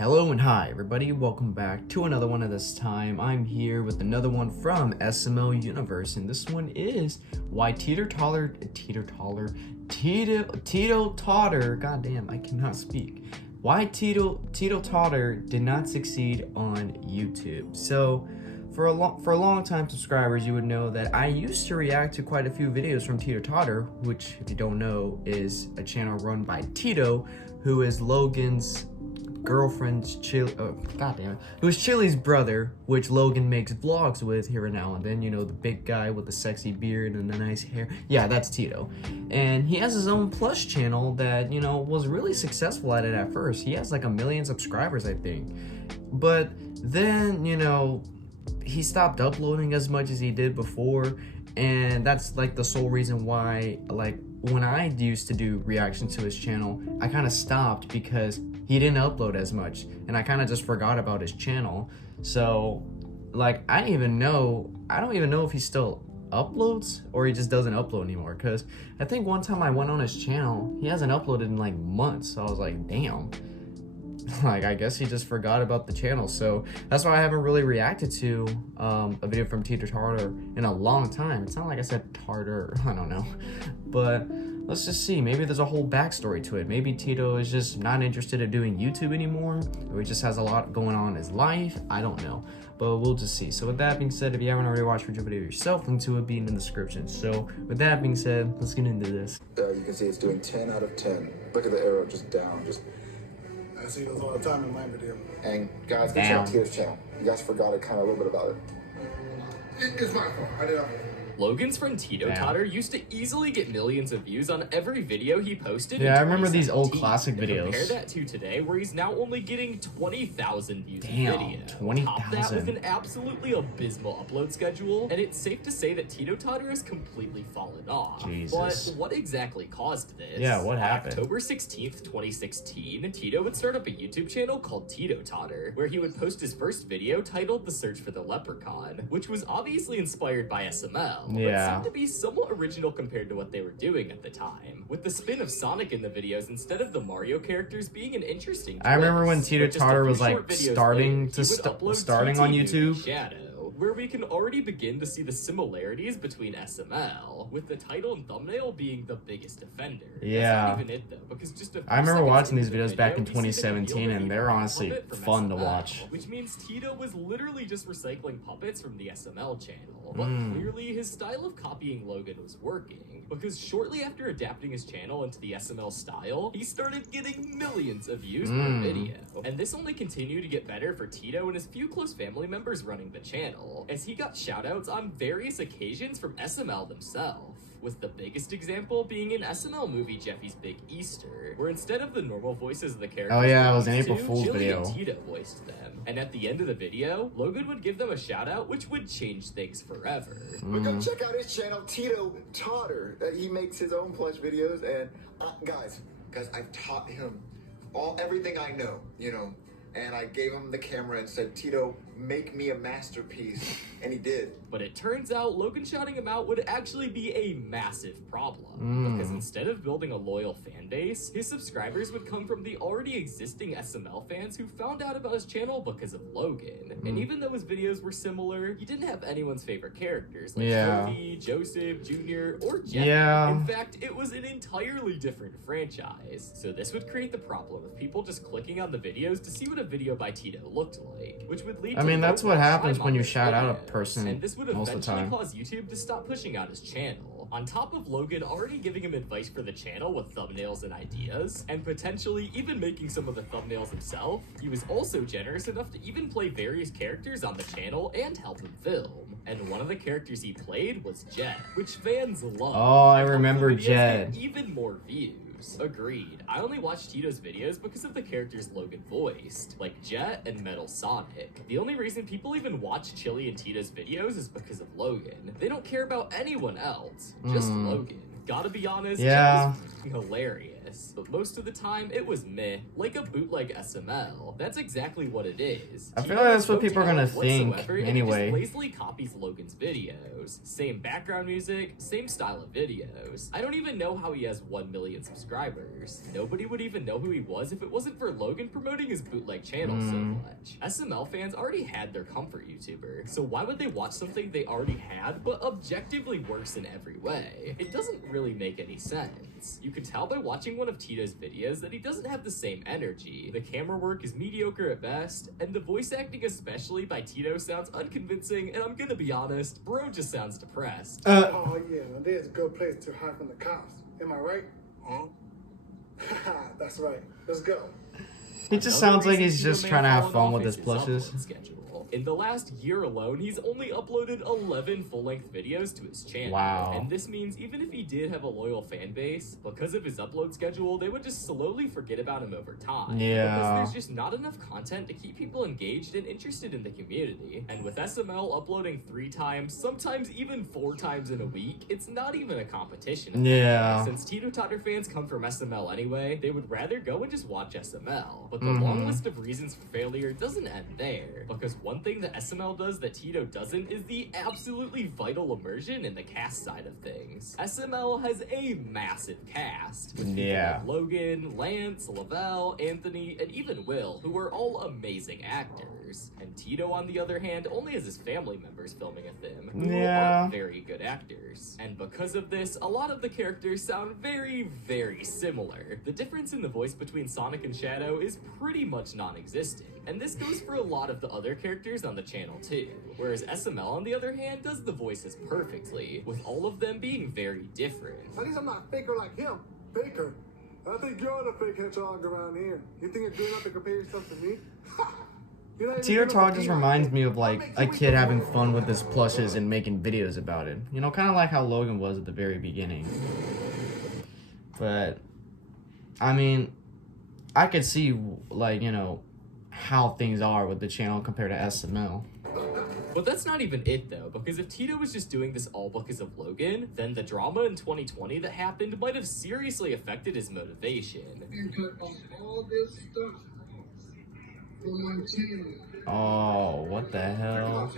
Hello and hi everybody, welcome back to another one of this time. I'm here with another one from SML Universe, and this one is why Titototter, goddamn, I cannot speak. Why Titototter did not succeed on YouTube. So, for a long time subscribers, you would know that I used to react to quite a few videos from Titototter, which, if you don't know, is a channel run by Tito, who is Logan's girlfriend's who's Chili's brother, which Logan makes vlogs with here and now and then. You know, the big guy with the sexy beard and the nice hair. Yeah, that's Tito. And he has his own Plus channel that, you know, was really successful at it at first. He has like 1 million subscribers, I think. But then, you know, he stopped uploading as much as he did before, and that's like the sole reason why, like, when I used to do reactions to his channel, I kind of stopped because he didn't upload as much, and I kind of just forgot about his channel. So, like, I don't even know if he still uploads or he just doesn't upload anymore, because I think one time I went on his channel, he hasn't uploaded in like months, so I was like, damn. Like, I guess he just forgot about the channel. So that's why I haven't really reacted to a video from Titototter in a long time. It's not like I said Tartar, I don't know. But let's just see, maybe there's a whole backstory to it. Maybe Tito is just not interested in doing YouTube anymore, or he just has a lot going on in his life. I don't know, but we'll just see. So with that being said, if you haven't already watched the video yourself, link to it being in the description. So with that being said, let's get into this. You can see it's doing 10 out of 10. Look at the arrow just down, I see those all the time in my video. And guys, go check out Tito's channel. You guys forgot kind of a little bit about it. It's my fault. I did not. Logan's friend Titototter used to easily get millions of views on every video he posted. Yeah, I remember these old classic videos. Compare that to today, where he's now only getting 20,000 views a video. 20,000. Top that with an absolutely abysmal upload schedule, and it's safe to say that Titototter has completely fallen off. Jesus. But what exactly caused this? Yeah, what happened? October 16th, 2016, Tito would start up a YouTube channel called Titototter, where he would post his first video titled The Search for the Leprechaun, which was obviously inspired by SML. But seemed to be somewhat original compared to what they were doing at the time, with the spin of Sonic in the videos instead of the Mario characters being an interesting twist. I remember when Titototter was like starting on YouTube. Shadow, where we can already begin to see the similarities between SML, with the title and thumbnail being the biggest offender. Yeah. That's not even it though, because just I remember watching these videos back in 2017, and they're honestly fun to watch. Which means Tito was literally just recycling puppets from the SML channel. But clearly his style of copying Logan was working, because shortly after adapting his channel into the SML style, he started getting millions of views per video. And this only continued to get better for Tito and his few close family members running the channel, as he got shoutouts on various occasions from SML themselves, with the biggest example being an SML movie, Jeffy's Big Easter, where instead of the normal voices of the characters, oh yeah, it was an April Fool's Chili video. and Tito voiced them. And at the end of the video, Logan would give them a shout out, which would change things forever. But go check out his channel, Titototter. He makes his own plush videos, and guys, I've taught him everything I know, you know. And I gave him the camera and said, Tito, make me a masterpiece. And he did. But it turns out Logan shouting him out would actually be a massive problem. Because instead of building a loyal fan base, his subscribers would come from the already existing SML fans who found out about his channel because of Logan. And even though his videos were similar, he didn't have anyone's favorite characters like Sophie, Joseph, Jr., or Jeff. In fact, it was an entirely different franchise. So this would create the problem of people just clicking on the videos to see what a video by Tito looked like, which would lead to that's what happens when you shout out a person and this would most of the eventually time. cause YouTube to stop pushing out his channel. On top of Logan already giving him advice for the channel with thumbnails and ideas, and potentially even making some of the thumbnails himself, he was also generous enough to even play various characters on the channel and help him film. And one of the characters he played was Jet, which fans loved. Oh, I remember Jet. Even more views. Agreed. I only watched Tito's videos because of the characters Logan voiced, like Jet and Metal Sonic. The only reason people even watch Chili and Tito's videos is because of Logan. They don't care about anyone else, just Logan. Gotta be honest, Jet was hilarious. this, but most of the time it was meh, like a bootleg SML. That's exactly what it is. I feel Tito like has that's what no people are gonna talent think whatsoever, and anyway. he just lazily copies Logan's videos. Same background music, same style of videos. I don't even know how he has 1 million subscribers. Nobody would even know who he was if it wasn't for Logan promoting his bootleg channel so much. SML fans already had their comfort YouTuber, so why would they watch something they already had but objectively worse in every way? It doesn't really make any sense. You can tell by watching one of Tito's videos that he doesn't have the same energy. The camera work is mediocre at best, and the voice acting especially by Tito sounds unconvincing, and I'm gonna be honest, bro just sounds depressed. Oh yeah, and there's a good place to hide from the cops. Am I right? Huh? That's right. Let's go. He just Another sounds like reason he's Tito just may trying to have fallen fun off with is his plushes. upload schedule. In the last year alone, he's only uploaded 11 full-length videos to his channel. Wow. And this means even if he did have a loyal fan base, because of his upload schedule, they would just slowly forget about him over time. Yeah. Because there's just not enough content to keep people engaged and interested in the community. And with SML uploading 3 times, sometimes even 4 times in a week, it's not even a competition. at that Yeah. point. Since Titototter fans come from SML anyway, they would rather go and just watch SML. But the long list of reasons for failure doesn't end there, because one thing that SML does that Tito doesn't is the absolutely vital immersion in the cast side of things. SML has a massive cast, with people Yeah. like Logan, Lance, Lavelle, Anthony, and even Will, who are all amazing actors. And Tito, on the other hand, only has his family members filming with him, who Yeah. aren't very good actors. And because of this, a lot of the characters sound very, very similar. The difference in the voice between Sonic and Shadow is pretty much non-existent. And this goes for a lot of the other characters on the channel too. Whereas SML, on the other hand, does the voices perfectly, with all of them being very different. At least I'm not a faker like him. Faker? I think you're the fake hedgehog around here. You think you're good enough to compare yourself to me? You're not even Tito good enough Todd to just be reminds like me of like What a makes kid you having think fun with his plushes and making videos about it. You know, kind of like how Logan was at the very beginning. But, I mean, I could see, like, you know, how things are with the channel compared to SML. But that's not even it though, because if Tito was just doing this all because of Logan, then the drama in 2020 that happened might have seriously affected his motivation. You cut off all this stuff from my channel. Oh, what the hell?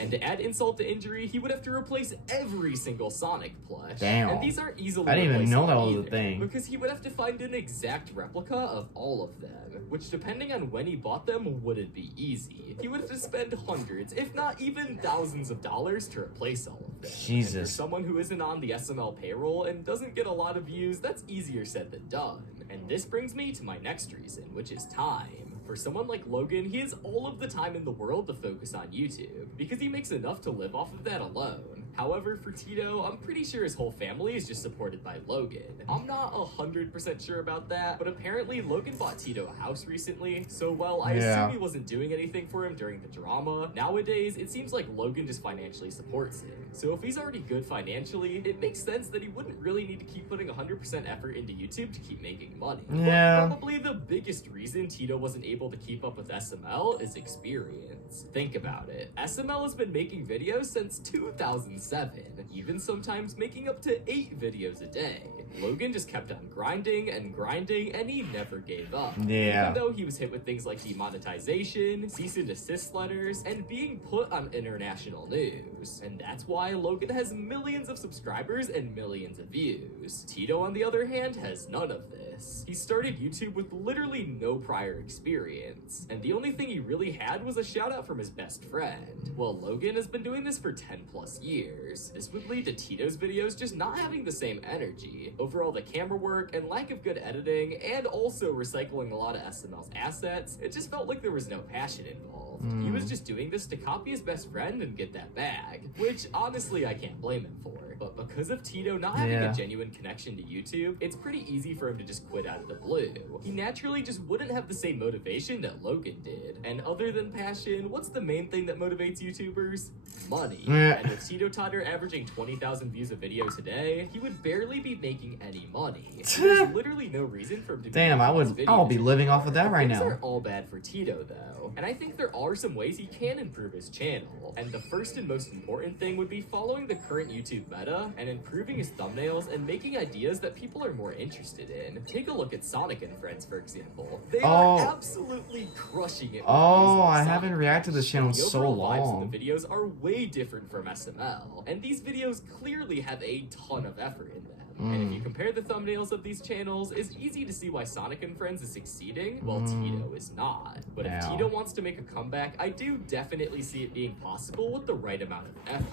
And to add insult to injury, he would have to replace every single Sonic plush. Damn. And these aren't easily I didn't even know that was a either, thing. because he would have to find an exact replica of all of them, which depending on when he bought them wouldn't be easy. He would have to spend hundreds, if not even thousands of dollars to replace all of them. And for Jesus. someone who isn't on the SML payroll and doesn't get a lot of views, that's easier said than done. And this brings me to my next reason, which is time. For someone like Logan, he has all of the time in the world to focus on YouTube, because he makes enough to live off of that alone. However, for Tito, I'm pretty sure his whole family is just supported by Logan. I'm not 100% sure about that, but apparently Logan bought Tito a house recently, so while I Yeah. assume he wasn't doing anything for him during the drama, nowadays it seems like Logan just financially supports him. So if he's already good financially, it makes sense that he wouldn't really need to keep putting 100% effort into YouTube to keep making money. Yeah. But probably the biggest reason Tito wasn't able to keep up with SML is experience. Think about it. SML has been making videos since 2007, even sometimes making up to 8 videos a day. Logan just kept on grinding, and he never gave up. Yeah. Even though he was hit with things like demonetization, cease and desist letters, and being put on international news. And that's why Logan has millions of subscribers and millions of views. Tito, on the other hand, has none of this. He started YouTube with literally no prior experience, and the only thing he really had was a shout out from his best friend. Well, Logan has been doing this for 10 plus years. This would lead to Tito's videos just not having the same energy. Overall, the camera work and lack of good editing, and also recycling a lot of SML's assets, it just felt like there was no passion involved. He was just doing this to copy his best friend and get that bag, which honestly I can't blame him for. But because of Tito not having Yeah. a genuine connection to YouTube, it's pretty easy for him to just quit out of the blue. He naturally just wouldn't have the same motivation that Logan did. And other than passion, what's the main thing that motivates YouTubers? Money. Yeah. And with Titototter averaging 20,000 views a video today, he would barely be making any money. There's literally no reason for him to be Damn, making these I'll be videos. living off of that right Things now. aren't all bad for Tito though, and I think there are some ways he can improve his channel. And the first and most important thing would be following the current YouTube meta meta and improving his thumbnails and making ideas that people are more interested in. Take a look at Sonic and Friends, for example. They are absolutely crushing it. I haven't reacted to this channel in the so overall vibes long. of the videos are way different from SML, and these videos clearly have a ton of effort in them. And if you compare the thumbnails of these channels, it's easy to see why Sonic and Friends is succeeding, while Tito is not. But if Tito wants to make a comeback, I do definitely see it being possible with the right amount of effort.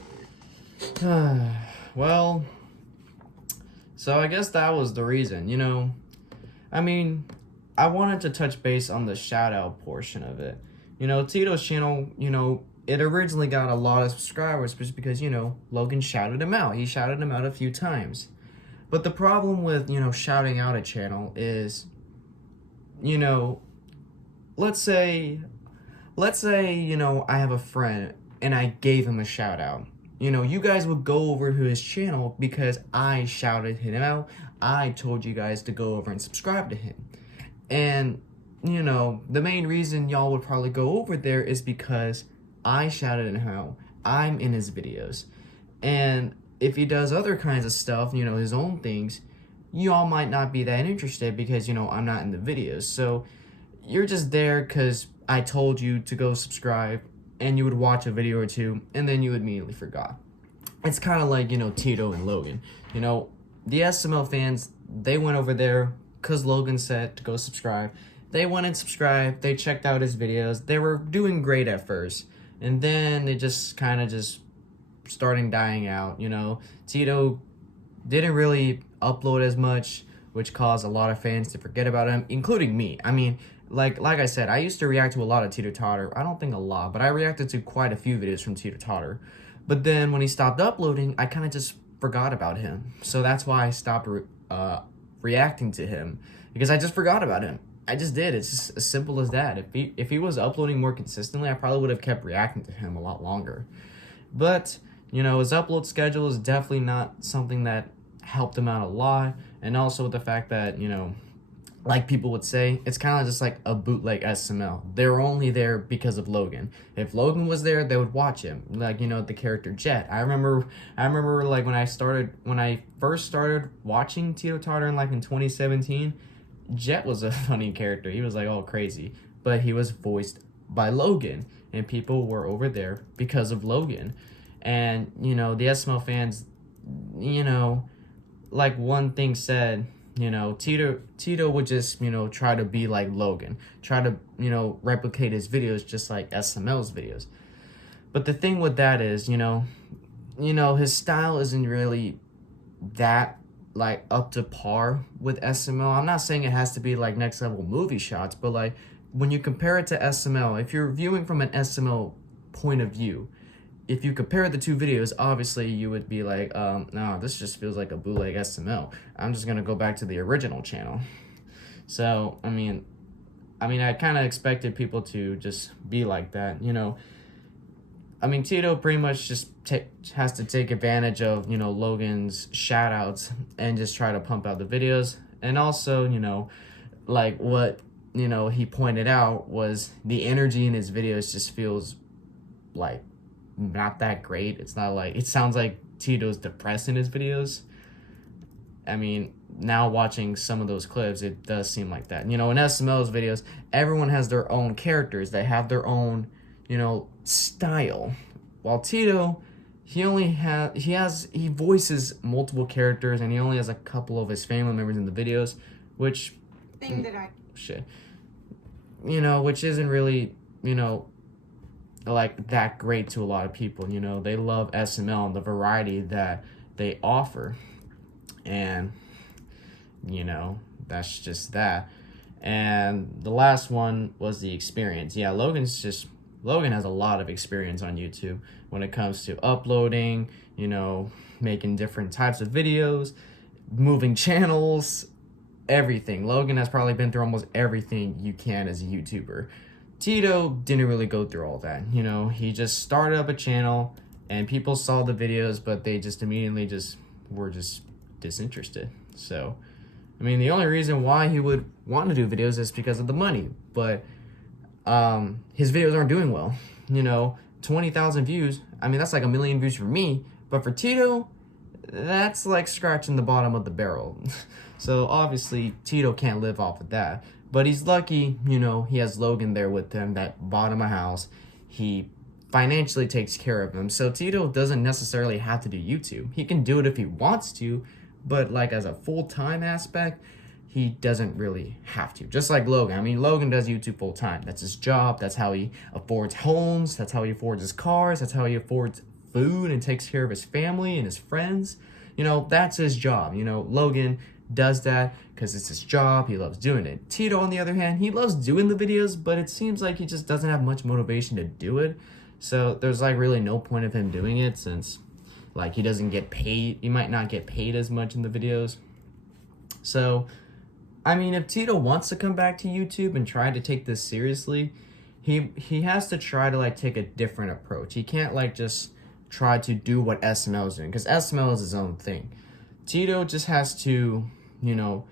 Well, so I guess that was the reason, you know. I mean, I wanted to touch base on the shout out portion of it. You know, Tito's channel, you know, it originally got a lot of subscribers just because, you know, Logan shouted him out. He shouted him out a few times. But the problem with, you know, shouting out a channel is, you know, let's say, you know, I have a friend and I gave him a shout out. You know, you guys would go over to his channel because I shouted him out. I told you guys to go over and subscribe to him. And, you know, the main reason y'all would probably go over there is because I shouted him out. I'm in his videos. And if he does other kinds of stuff, you know, his own things, y'all might not be that interested because, you know, I'm not in the videos. So you're just there because I told you to go subscribe, and you would watch a video or two and then you immediately forgot. It's kind of like, you know, Tito and Logan. You know, the SML fans, they went over there because Logan said to go subscribe. They went and subscribed. They checked out his videos. They were doing great at first. And then it just kind of just starting dying out, you know. Tito didn't really upload as much, which caused a lot of fans to forget about him, including me. I mean, like I said, I used to react to a lot of Titototter. I don't think a lot, but I reacted to quite a few videos from Titototter. But then when he stopped uploading, I kind of just forgot about him. So that's why I stopped reacting to him, because I just forgot about him. I just did. It's just as simple as that. If he was uploading more consistently, I probably would have kept reacting to him a lot longer. But, you know, his upload schedule is definitely not something that helped him out a lot. And also with the fact that, you know, like people would say, it's kind of just like a bootleg SML. They're only there because of Logan. If Logan was there, they would watch him. Like, you know, the character Jet. I remember like when I first started watching Titototter in 2017, Jet was a funny character. He was like all crazy, but he was voiced by Logan, and people were over there because of Logan. And, you know, the SML fans, you know, like one thing said, you know, Tito would just, you know, try to be like Logan, try to, you know, replicate his videos just like SML's videos. But the thing with that is, you know, his style isn't really that like up to par with SML. I'm not saying it has to be like next level movie shots, but like when you compare it to SML, if you're viewing from an SML point of view, if you compare the two videos, obviously you would be like, no, this just feels like a bootleg SML. I'm just gonna go back to the original channel. So, I mean, I kind of expected people to just be like that, you know. I mean, Tito pretty much just has to take advantage of, you know, Logan's shout-outs and just try to pump out the videos. And also, you know, like what, you know, he pointed out was the energy in his videos just feels like not that great. It's not like, it sounds like Tito's depressed in his videos. I mean, now watching some of those clips, it does seem like that. You know, in SML's videos, everyone has their own characters. They have their own, you know, style. While Tito, he voices multiple characters, and he only has a couple of his family members in the videos, which you know, which isn't really, you know, like that great to a lot of people. You know, they love SML and the variety that they offer, and you know, that's just that. And the last one was the experience. Yeah, Logan has a lot of experience on YouTube when it comes to uploading, you know, making different types of videos, moving channels, everything. Logan has probably been through almost everything you can as a YouTuber. Tito didn't really go through all that. You know, he just started up a channel and people saw the videos, but they just immediately were disinterested. So, I mean, the only reason why he would want to do videos is because of the money, but his videos aren't doing well. You know, 20,000 views, I mean, that's like 1 million views for me, but for Tito, that's like scratching the bottom of the barrel. So obviously Tito can't live off of that. But he's lucky, you know, he has Logan there with him that bought him a house. He financially takes care of him. So Tito doesn't necessarily have to do YouTube. He can do it if he wants to, but like as a full-time aspect, he doesn't really have to. Just like Logan. I mean, Logan does YouTube full-time. That's his job. That's how he affords homes. That's how he affords his cars. That's how he affords food and takes care of his family and his friends. You know, that's his job. You know, Logan does that because it's his job. He loves doing it. Tito, on the other hand, he loves doing the videos, but it seems like he just doesn't have much motivation to do it. So there's like really no point of him doing it, since like he doesn't get paid. He might not get paid as much in the videos. So, I mean, if Tito wants to come back to YouTube and try to take this seriously, he has to try to like take a different approach. He can't like just try to do what SML is doing, because SML is his own thing. Tito just has to, you know,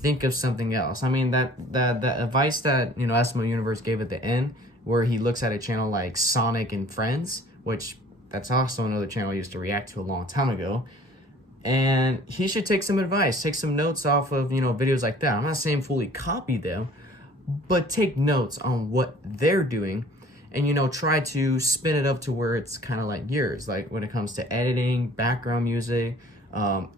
think of something else. I mean, that advice that, you know, SML Universe gave at the end, where he looks at a channel like Sonic and Friends, which that's also another channel I used to react to a long time ago. And he should take some advice, take some notes off of, you know, videos like that. I'm not saying fully copy them, but take notes on what they're doing and, you know, try to spin it up to where it's kind of like yours. Like when it comes to editing, background music,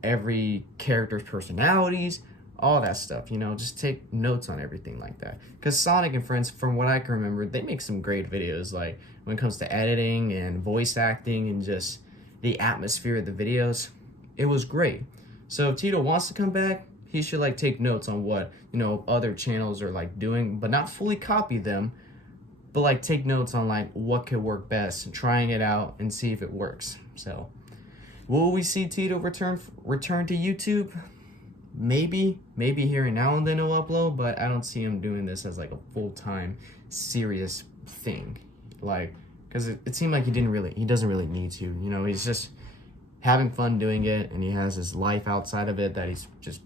every character's personalities, all that stuff, you know, just take notes on everything like that. Because Sonic and Friends, from what I can remember, they make some great videos, like when it comes to editing and voice acting and just the atmosphere of the videos. It was great. So if Tito wants to come back, he should like take notes on what, you know, other channels are like doing, but not fully copy them, but like take notes on like what could work best, trying it out and see if it works. So will we see Tito return to YouTube? Maybe here and now and then he'll upload, but I don't see him doing this as like a full-time serious thing. Like, because it seemed like he doesn't really need to, you know, he's just having fun doing it, and he has his life outside of it that he's just,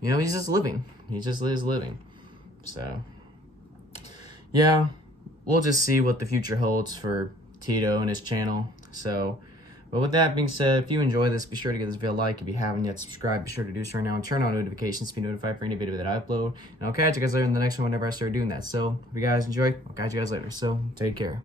you know, he's just living. He just is living. So, yeah, we'll just see what the future holds for Tito and his channel. So, but with that being said, if you enjoy this, be sure to give this video a like. If you haven't yet subscribed, be sure to do so right now and turn on notifications to be notified for any video that I upload. And I'll catch you guys later in the next one whenever I start doing that. So, if you guys enjoy, I'll catch you guys later. So, take care.